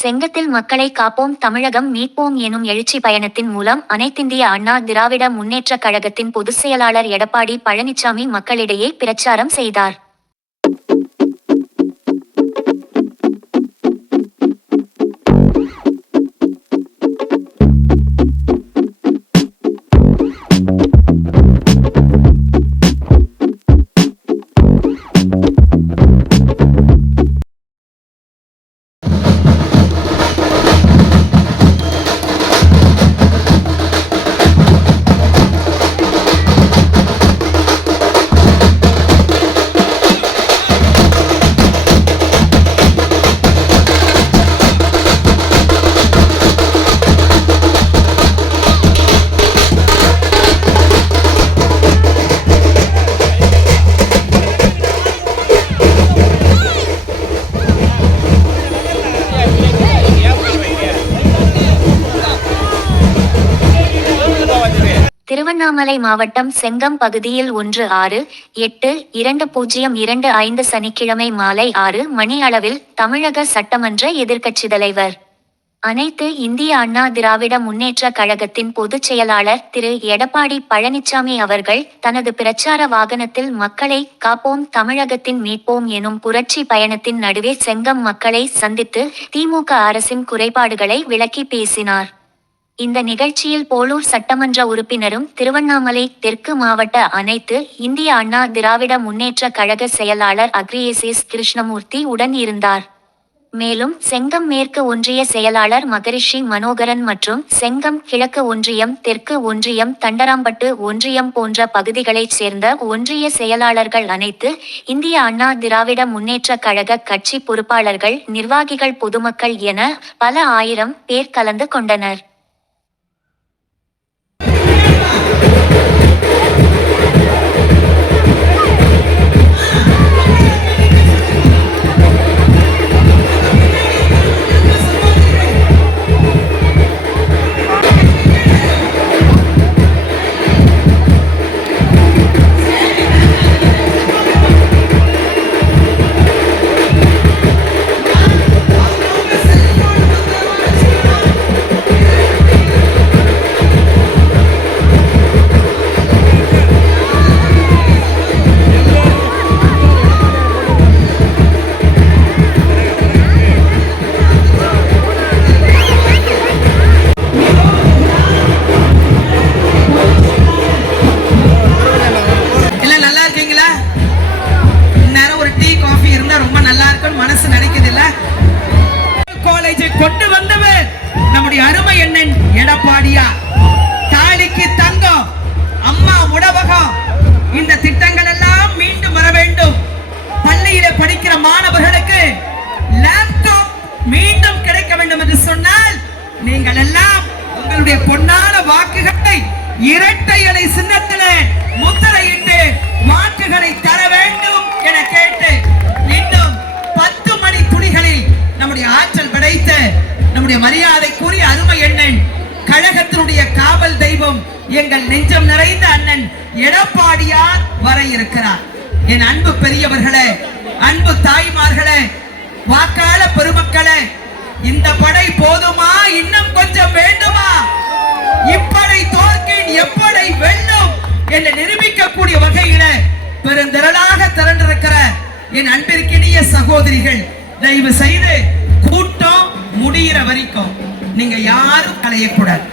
செங்கத்தில் மக்களை காப்போம் தமிழகம் மீட்போம் எனும் எழுச்சி பயணத்தின் மூலம் அனைத்திந்திய அண்ணா திராவிட முன்னேற்றக் கழகத்தின் பொதுச் செயலாளர் எடப்பாடி பழனிசாமி மக்களிடையே பிரச்சாரம் செய்தார். திருவண்ணாமலை மாவட்டம் செங்கம் பகுதியில் 1-6-8-2025 சனிக்கிழமை மாலை 6 மணி அளவில் தமிழக சட்டமன்ற எதிர்க்கட்சித் தலைவர், அனைத்து இந்திய அண்ணா திராவிட முன்னேற்றக் கழகத்தின் பொதுச் செயலாளர் திரு எடப்பாடி பழனிசாமி அவர்கள் தனது பிரச்சார வாகனத்தில் மக்களை காப்போம் தமிழகத்தின் மீட்போம் எனும் புரட்சி பயணத்தின் நடுவே செங்கம் மக்களை சந்தித்து திமுக அரசின் குறைபாடுகளை விளக்கி பேசினார். இந்த நிகழ்ச்சியில் போலூர் சட்டமன்ற உறுப்பினரும் திருவண்ணாமலை தெற்கு மாவட்ட அனைத்து இந்திய அண்ணா திராவிட முன்னேற்றக் கழக செயலாளர் அக்ரியேசிஸ் கிருஷ்ணமூர்த்தி உடன் இருந்தார். மேலும் செங்கம் மேற்கு ஒன்றிய செயலாளர் மகரிஷி மனோகரன் மற்றும் செங்கம் கிழக்கு ஒன்றியம், தெற்கு ஒன்றியம், தண்டராம்பட்டு ஒன்றியம் போன்ற பகுதிகளைச் சேர்ந்த ஒன்றிய செயலாளர்கள், அனைத்து இந்திய அண்ணா திராவிட முன்னேற்றக் கழக கட்சி பொறுப்பாளர்கள், நிர்வாகிகள், பொதுமக்கள் என பல ஆயிரம் பேர் கலந்து கொண்டனர். கொண்டு வந்தவர் நம்முடைய அருமை அண்ணன் எடப்பாடியா. தாலிக்கு தங்கம், அம்மா உணவகம், இந்த திட்டங்கள் எல்லாம் மீண்டும் வர வேண்டும். பள்ளியில படிக்கிற மாணவர்களுக்கு லேப்டாப் மீண்டும் கிடைக்க வேண்டும் என்று சொன்னால் நீங்கள் எல்லாம் உங்களுடைய பொன்னான வாக்குகளை இரட்டை இலை சின்னத்திலே முத்திரையிட்டு வாக்குகளை தர வேண்டும் என கேட்டு, இன்னும் 10 மணி துணிகளில் நம்முடைய ஆற்றல் படைத்த நம்முடைய மரியாதைக்குரிய அருமை அண்ணன், கழகத்தினுடைய காவல் தெய்வம், எங்கள் நெஞ்சம் நிறைந்த அண்ணன் எடப்பாடியார் வர இருக்கிறார். என் அன்பு பெரியவர்களே, அன்பு தாய்மார்களே, வாக்காள பெருமக்களே, இந்த படை போதுமா? இன்னும் கொஞ்சம் வேண்டுமா? இப்படை தோற்கின் எப்படை வெல்லும் என்று நிரூபிக்கக்கூடிய வகையில பெருந்திரளாக திரண்டிருக்கிற என் அன்பிற்கினிய சகோதரிகள், தயவு செய்து கூட்டம் முடிகிற வரைக்கும் நீங்க யாரும் கலையக்கூடாது.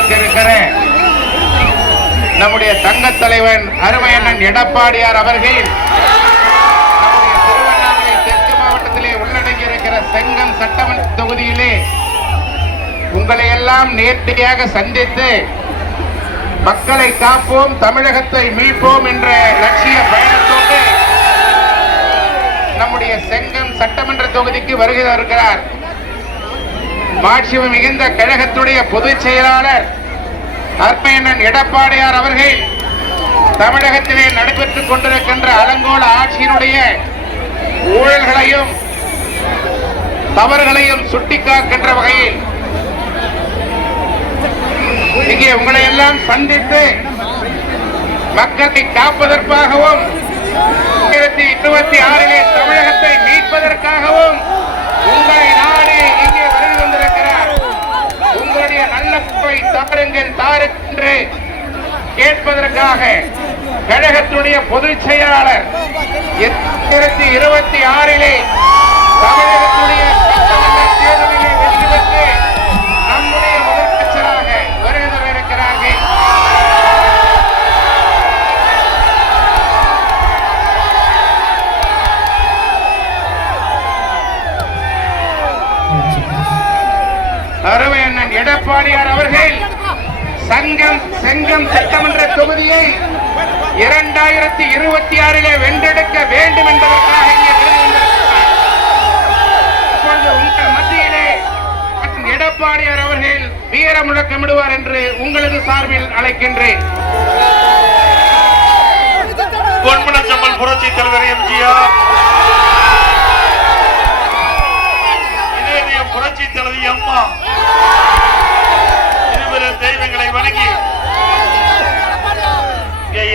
நமக்கு இருக்கிற நம்முடைய தங்க தலைவன் அருமையண்ணன் எடப்பாடியார் அவர்கள் நம்முடைய திருவண்ணாமலை தெற்கு மாவட்டத்திலே உள்ளடங்கி இருக்கிற செங்கம் சட்டமன்ற தொகுதியிலே உங்களை எல்லாம் நேரடியாக சந்தித்து மக்களை காப்போம், தமிழகத்தை மீட்போம் என்ற லட்சிய பயணத்தோடு நம்முடைய செங்கம் சட்டமன்ற தொகுதிக்கு வருகை தருகிறார். மாட்சிமை மிகுந்த கழகத்துடைய பொதுச் செயலாளர் அருமையண்ணன் எடப்பாடியார் அவர்கள் தமிழகத்திலே நடைபெற்றுக் கொண்டிருக்கின்ற அலங்கோல ஆட்சியினுடைய ஊழல்களையும் தவறுகளையும் சுட்டிக்காக்கின்ற வகையில் இங்கே உங்களை எல்லாம் சந்தித்து மக்களை காப்பதற்காகவும் 2026 தமிழகத்தை மீட்பதற்காகவும் உங்களை நாடு இங்கே வருகை வந்திருக்கிறார். உங்களுடைய நல்ல தாருங்கள் தாருங்கள் கேட்பதற்காக கழகத்துடைய பொதுச் செயலாளர் 2026 தமிழகத்துடைய சட்டமன்ற தேர்தலிலே வெற்றி பெற்று நம்முடைய முதலமைச்சராக வருகை தர இருக்கிறார்கள். அருமையண்ணன் எடப்பாடியார் அவர்கள் செங்கம் சட்டமன்ற தொகுதியை 2026 வென்றெடுக்க வேண்டும் என்பதற்காக உங்கள் மத்தியிலே எடப்பாடியார் அவர்கள் வீர முழக்கமிடுவார் என்று உங்களது சார்பில் அழைக்கின்றேன். பொன்மனச்செம்மல் புரட்சி தலைவர் எம்ஜிஆர், இதய புரட்சி தலைவி அம்மா இருவரும் தெய்வங்களை வணங்கி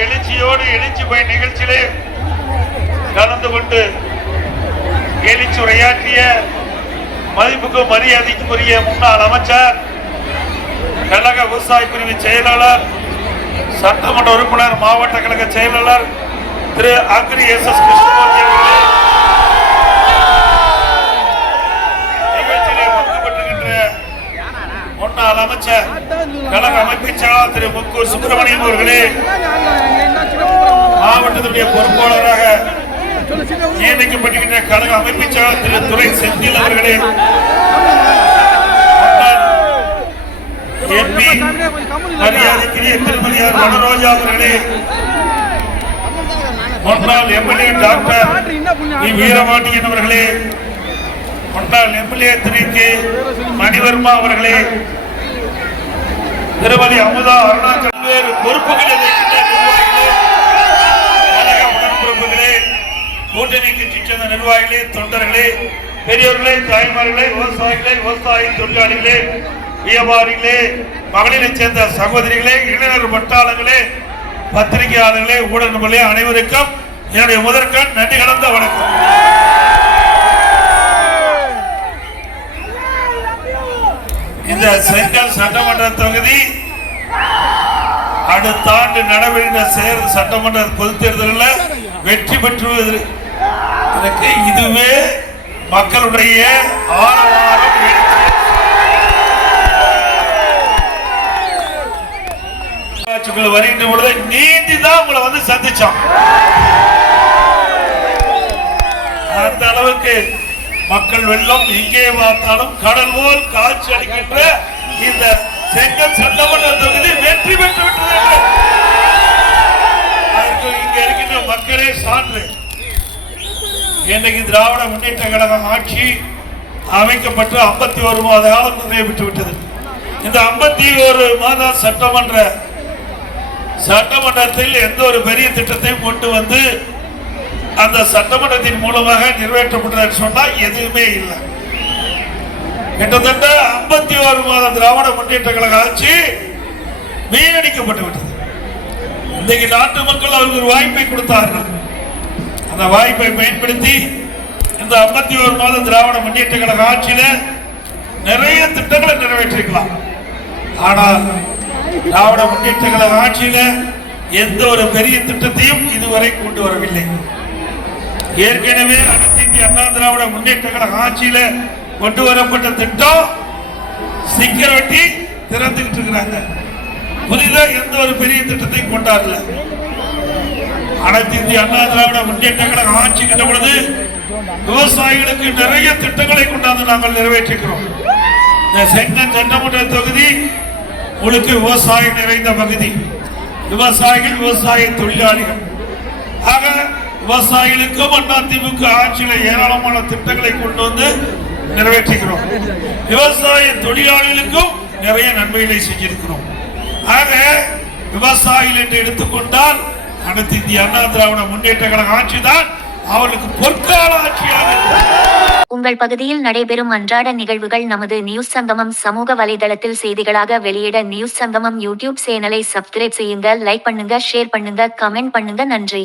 எழுச்சியோடு எழுச்சி போய் நிகழ்ச்சியிலே கலந்து கொண்டு எழுச்சி உரையாற்றிய மதிப்புக்கும் மரியாதைக்குரிய முன்னாள் அமைச்சர், கழக விவசாய பிரிவு செயலாளர், சட்டமன்ற உறுப்பினர், மாவட்ட கழக செயலாளர் திரு அக்ரி எஸ்.எஸ். கிருஷ்ணமூர்த்தி அவர்களே, நிகழ்ச்சியிலே பங்குபற்றுகின்ற முன்னாள் அமைச்சர், கழக அமைப்புச் செயலாளர் திரு முக்கூர் சுப்பிரமணியம் அவர்களே, மாவட்டத்துடைய பொறுப்பாளராக நியமிக்கப்பட்டிருக்கின்ற கழக அமைப்புச் செயலாளர் திரு துரை செந்தில் அவர்களே, எம்பி மரியாதைக்குரிய திருமதியார் வனரோஜா அவர்களே, முன்னாள் எம்எல்ஏ டாக்டர் வீரபாண்டியன் அவர்களே, முன்னாள் எம்எல்ஏ திரு கே மணிவர்மா அவர்களே, திருமதி அமுதா அருணாச்சல், வேறு பொறுப்புகளில் உடன்பிறப்புகளே, கூட்டணி கட்சி சேர்ந்த நிர்வாகிகளே, தொண்டர்களே, பெரியவர்களே, தாய்மார்களே, விவசாயிகளே, விவசாய தொழிலாளிகளே, வியாபாரிகளே, மகளிரை சேர்ந்த சகோதரிகளே, இளைஞர் வட்டாளங்களே, பத்திரிகையாளர்களே, ஊடகங்களே, அனைவருக்கும் என்னுடைய முதற்கண் நன்றி கலந்த வணக்கம். இந்த செங்கல் சட்டமன்ற தொகுதி அடுத்த ஆண்டு நடைபெறுகின்ற சட்டமன்ற பொதுத் தேர்தலில் வெற்றி பெற்றுவது எனக்கு இதுவே மக்களுடைய ஆரவாரம். வருகின்ற பொழுது நீந்தி தான் உங்களை வந்து சந்திச்சோம். அந்த அளவுக்கு மக்கள் வெள்ளம் எங்கே பார்த்தாலும் கடல் போல் காட்சி அளிக்கின்ற இந்த செங்கல் சட்டமன்ற தொகுதி வெற்றி பெற்று விட்டது. இங்க இருக்கின்ற மக்களே சான்று. இன்றைக்கு திராவிட முன்னேற்ற கழகம் ஆட்சி அமைக்கப்பட்டு 51 மாத காலம் நிறைவு பெற்று விட்டது. இந்த 51 மாத சட்டமன்றத்தில் எந்த ஒரு பெரிய திட்டத்தையும் கொண்டு வந்து அந்த சட்டமன்றத்தின் மூலமாக நிறைவேற்றப்பட்டது சொன்னால் எதுவுமே இல்லை. கிட்டத்தட்ட 51 மாத திராவிட முன்னேற்ற கழக ஆட்சி வீணடிக்கப்பட்டு விட்டது. இன்றைக்கு நாட்டு மக்கள் அவருக்கு ஒரு வாய்ப்பை கொடுத்தார்கள். அந்த வாய்ப்பை பயன்படுத்தி இந்த 51 மாத திராவிட முன்னேற்ற கழக ஆட்சியில நிறைய திட்டங்களை நிறைவேற்றிருக்கலாம். ஆனால் திராவிட முன்னேற்ற கழக ஆட்சியில எந்த ஒரு பெரிய திட்டத்தையும் இதுவரை கொண்டு வரவில்லை. ஏற்கனவே அனைத்து இந்திய அண்ணா திராவிட முன்னேற்ற கழக ஆட்சியில கொண்டு வரப்பட்ட திட்டம் சிக்கல் வெட்டி திறந்துகிட்டு இருக்கிறாங்க. புதிதா எந்த ஒரு பெரிய திட்டத்தையும் கொண்டாடல. அனைத்து இந்திய அண்ணா திராவிட முன்னேற்ற கழகம் ஆட்சிக்கின்ற பொழுது விவசாயிகளுக்கு நிறைய திட்டங்களை கொண்டாந்து நாங்கள் நிறைவேற்றுகிறோம். இந்த செங்கன் சட்டமன்ற தொகுதி முழுக்க விவசாயம் நிறைந்த பகுதி. விவசாயிகள், விவசாய தொழிலாளிகள். ஆக விவசாயிகளுக்கும் அதிமுக ஆட்சியில ஏராளமான திட்டங்களை கொண்டு வந்து நிறைவேற்றுகிறோம். விவசாய தொழிலாளிகளுக்கும் நிறைய நன்மைகளை செஞ்சிருக்கிறோம். ஆக விவசாயிகள் என்று எடுத்துக்கொண்டால் அனைத்து இந்திய அண்ணா திராவிட முன்னேற்ற கழக ஆட்சி தான் அவர்களுக்கு பொற்கால ஆட்சியாக. உங்கள் பகுதியில் நடைபெறும் அன்றாட நிகழ்வுகள் நமது நியூஸ் சங்கமம் சமூக வலைதளத்தில் செய்திகளாக வெளியிட நியூஸ் சங்கமம் யூடியூப் சேனலை சப்ஸ்கிரைப் செய்யுங்க, லைக் பண்ணுங்க, ஷேர் பண்ணுங்க, கமெண்ட் பண்ணுங்க. நன்றி.